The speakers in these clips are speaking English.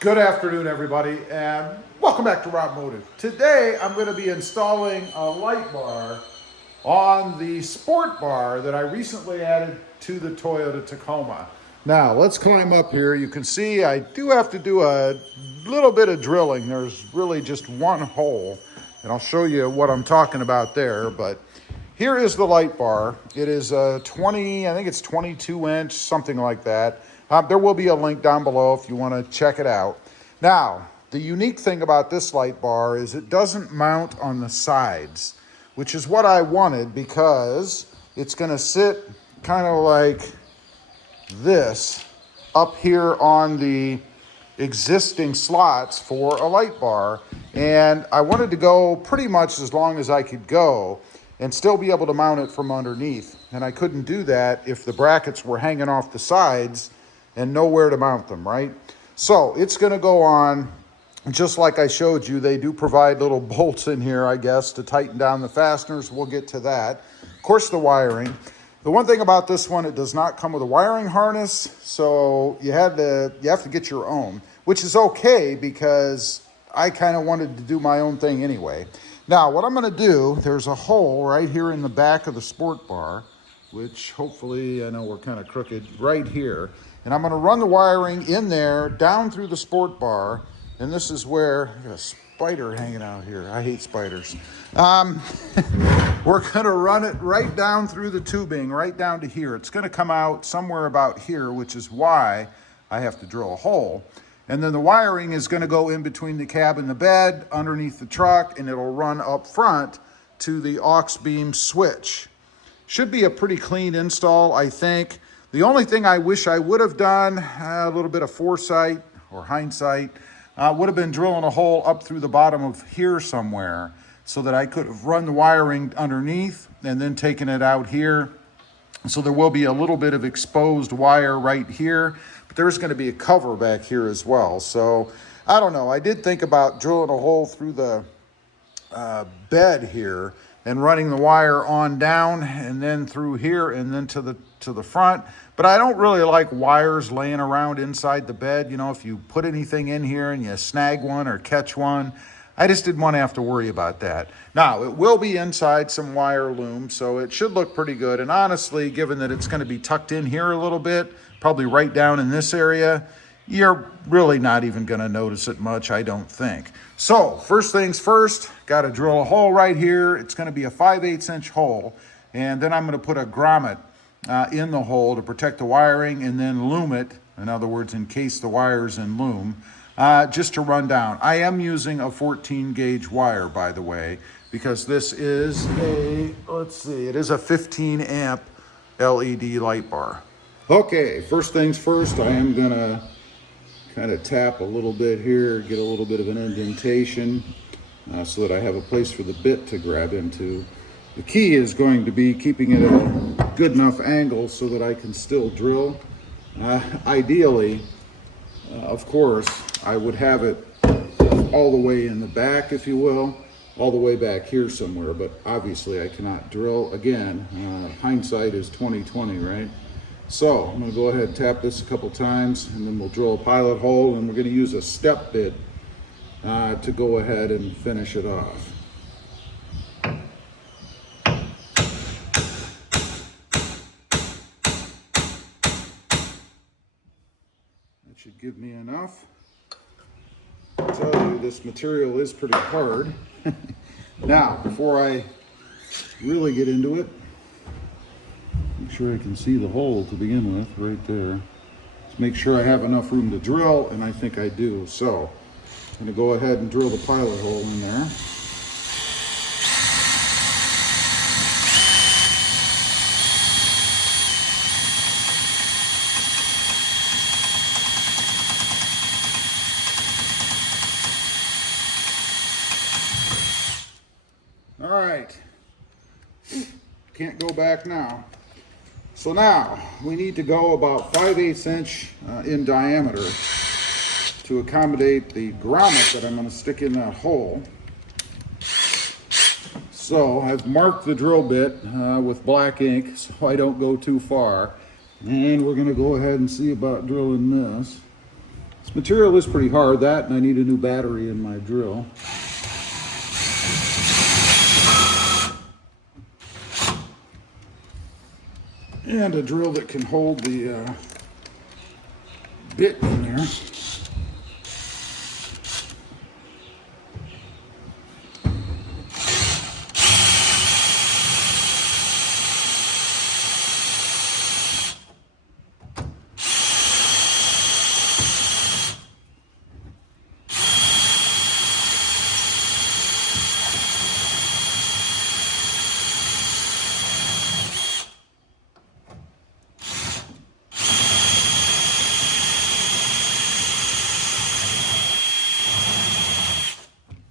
Good afternoon, everybody, and welcome back to RobMotive. Today, I'm going to be installing a light bar on the sport bar that I recently added to the Toyota Tacoma. Now, let's climb up here. You can see I do have to do a little bit of drilling. There's really just one hole, and I'll show you what I'm talking about there, but here is the light bar. It is a 20, I think it's 22 inch, something like that. There will be a link down below if you want to check it out. Now, the unique thing about this light bar is it doesn't mount on the sides, which is what I wanted because it's going to sit kind of like this up here on the existing slots for a light bar. And I wanted to go pretty much as long as I could go and still be able to mount it from underneath. And I couldn't do that if the brackets were hanging off the sides and nowhere to mount them, right? So it's gonna go on, just like I showed you. They do provide little bolts in here, I guess, to tighten down the fasteners. We'll get to that. Of course, the wiring. The one thing about this one, it does not come with a wiring harness, so you have to get your own, which is okay because I kind of wanted to do my own thing anyway. Now, what I'm gonna do, there's a hole right here in the back of the sport bar, which hopefully, I know we're kind of crooked, right here. And I'm gonna run the wiring in there, down through the sport bar, and this is where, I got a spider hanging out here. I hate spiders. We're gonna run it right down through the tubing, right down to here. It's gonna come out somewhere about here, which is why I have to drill a hole. And then the wiring is gonna go in between the cab and the bed, underneath the truck, and it'll run up front to the aux beam switch. Should be a pretty clean install, I think. The only thing I wish I would have done, a little bit of foresight or hindsight, would have been drilling a hole up through the bottom of here somewhere so that I could have run the wiring underneath and then taken it out here. So there will be a little bit of exposed wire right here, but there's going to be a cover back here as well. So I don't know. I did think about drilling a hole through the bed here and running the wire on down and then through here and then to the front. But I don't really like wires laying around inside the bed. You know, if you put anything in here and you snag one or catch one, I just didn't want to have to worry about that. Now, it will be inside some wire loom, so it should look pretty good. And honestly, given that it's going to be tucked in here a little bit, probably right down in this area, you're really not even going to notice it much, I don't think. So first things first, got to drill a hole right here. It's going to be a 5/8 inch hole. And then I'm going to put a grommet in the hole to protect the wiring and then loom it. In other words, encase the wires in loom, just to run down. I am using a 14 gauge wire, by the way, because this is a, let's see, it is a 15 amp LED light bar. Okay, first things first, I am going to kind of tap a little bit here, get a little bit of an indentation so that I have a place for the bit to grab into. The key is going to be keeping it at a good enough angle so that I can still drill. Ideally, of course, I would have it all the way in the back, if you will, all the way back here somewhere, but obviously I cannot drill. Again, hindsight is 20/20, right? So I'm going to go ahead and tap this a couple times, and then we'll drill a pilot hole, and we're going to use a step bit to go ahead and finish it off. That should give me enough. I'll tell you, this material is pretty hard. Now, before I really get into it, make sure I can see the hole to begin with, right there. Just make sure I have enough room to drill, and I think I do. So, I'm going to go ahead and drill the pilot hole in there. All right, can't go back now. So now we need to go about 5/8 inch in diameter to accommodate the grommet that I'm going to stick in that hole. So I've marked the drill bit with black ink so I don't go too far. And we're going to go ahead and see about drilling this. This material is pretty hard, that, and I need a new battery in my drill. And a drill that can hold the bit in there.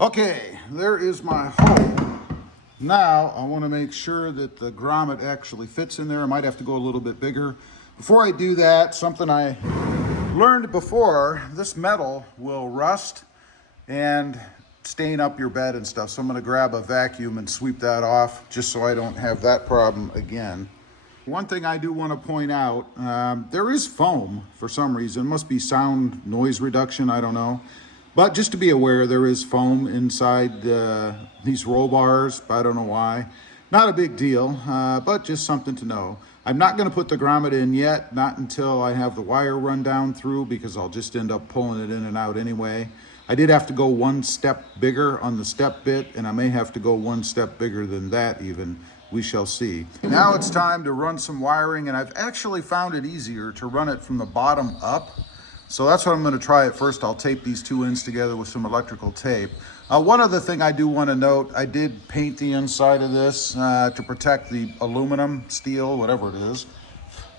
Okay, there is my hole. Now I want to make sure that the grommet actually fits in there. I might have to go a little bit bigger. Before I do that, something I learned before, this metal will rust and stain up your bed and stuff. So I'm going to grab a vacuum and sweep that off just so I don't have that problem again. One thing I do want to point out, there is foam for some reason. It must be sound noise reduction, I don't know. But just to be aware, there is foam inside these roll bars. I don't know why. Not a big deal, but just something to know. I'm not going to put the grommet in yet, not until I have the wire run down through, because I'll just end up pulling it in and out anyway. I did have to go one step bigger on the step bit, and I may have to go one step bigger than that even. We shall see. Now it's time to run some wiring, and I've actually found it easier to run it from the bottom up. So that's what I'm going to try at first. I'll tape these two ends together with some electrical tape. One other thing I do want to note, I did paint the inside of this to protect the aluminum, steel, whatever it is,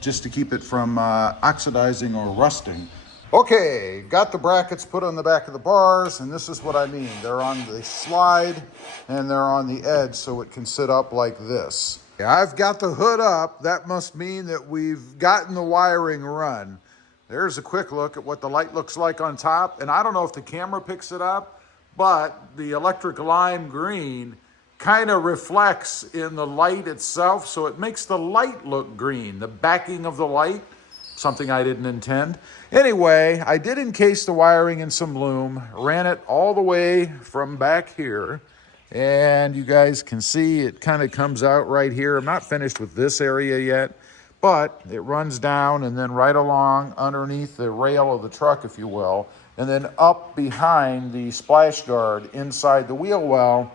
just to keep it from oxidizing or rusting. Okay, got the brackets put on the back of the bars, and this is what I mean. They're on the slide and they're on the edge so it can sit up like this. I've got the hood up. That must mean that we've gotten the wiring run. There's a quick look at what the light looks like on top. And I don't know if the camera picks it up, but the electric lime green kind of reflects in the light itself. So it makes the light look green, the backing of the light, something I didn't intend. Anyway, I did encase the wiring in some loom, ran it all the way from back here. And you guys can see it kind of comes out right here. I'm not finished with this area yet. But it runs down and then right along underneath the rail of the truck, if you will, and then up behind the splash guard inside the wheel well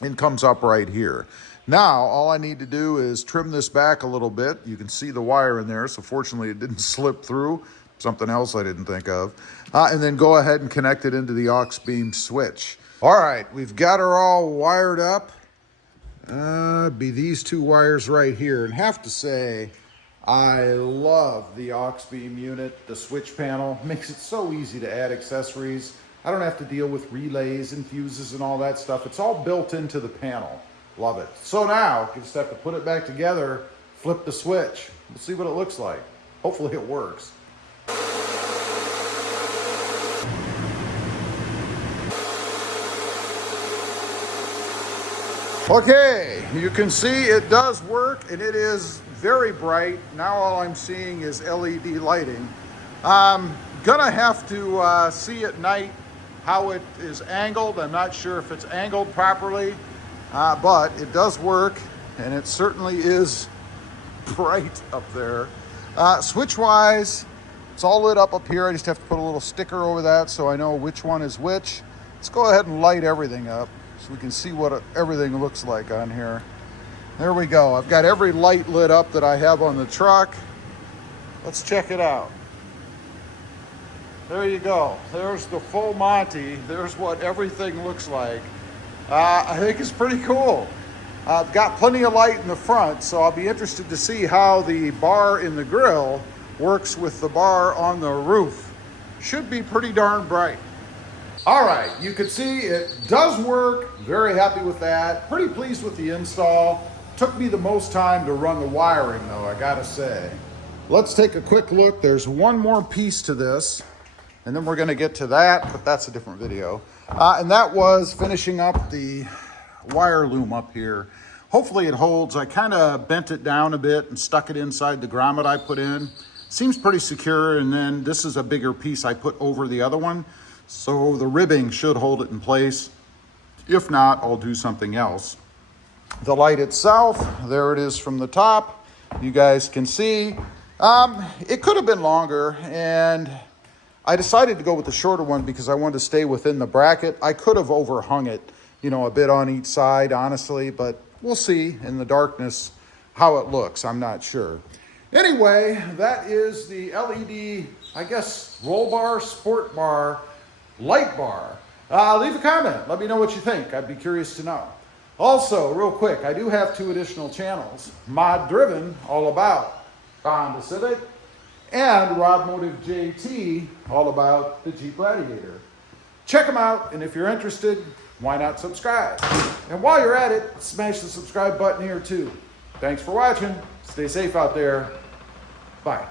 and comes up right here. Now, all I need to do is trim this back a little bit. You can see the wire in there, so fortunately it didn't slip through. Something else I didn't think of. And then go ahead and connect it into the aux beam switch. All right, we've got her all wired up. Be these two wires right here. And have to say, I love the aux beam unit, the switch panel. Makes it so easy to add accessories. I don't have to deal with relays and fuses and all that stuff. It's all built into the panel. Love it. So now, you just have to put it back together, flip the switch. We'll see what it looks like. Hopefully it works. Okay, you can see it does work, and it is very bright. Now all I'm seeing is LED lighting. I'm gonna have to see at night how it is angled. I'm not sure if it's angled properly, but it does work, and it certainly is bright up there. Switch-wise, it's all lit up here. I just have to put a little sticker over that so I know which one is which. Let's go ahead and light everything up so we can see what everything looks like on here. There we go. I've got every light lit up that I have on the truck. Let's check it out. There you go. There's the full Monty. There's what everything looks like. I think it's pretty cool. I've got plenty of light in the front, so I'll be interested to see how the bar in the grill works with the bar on the roof. Should be pretty darn bright. All right, you can see it does work. Very happy with that. Pretty pleased with the install. Took me the most time to run the wiring though, I gotta say. Let's take a quick look. There's one more piece to this, and then we're gonna get to that, but that's a different video. And that was finishing up the wire loom up here. Hopefully it holds. I kind of bent it down a bit and stuck it inside the grommet I put in. Seems pretty secure, and then this is a bigger piece I put over the other one, so the ribbing should hold it in place. If not, I'll do something else. The light itself, there it is from the top. You guys can see. It could have been longer, and I decided to go with the shorter one because I wanted to stay within the bracket. I could have overhung it, you know, a bit on each side, honestly, but we'll see in the darkness how it looks. I'm not sure. Anyway, that is the LED, I guess, roll bar, sport bar, light bar. Leave a comment. Let me know what you think. I'd be curious to know. Also, real quick, I do have 2 additional channels. Mod Driven, all about Honda Civic, and RobMotive JT, all about the Jeep Gladiator. Check them out, and if you're interested, why not subscribe? And while you're at it, smash the subscribe button here too. Thanks for watching. Stay safe out there. Bye.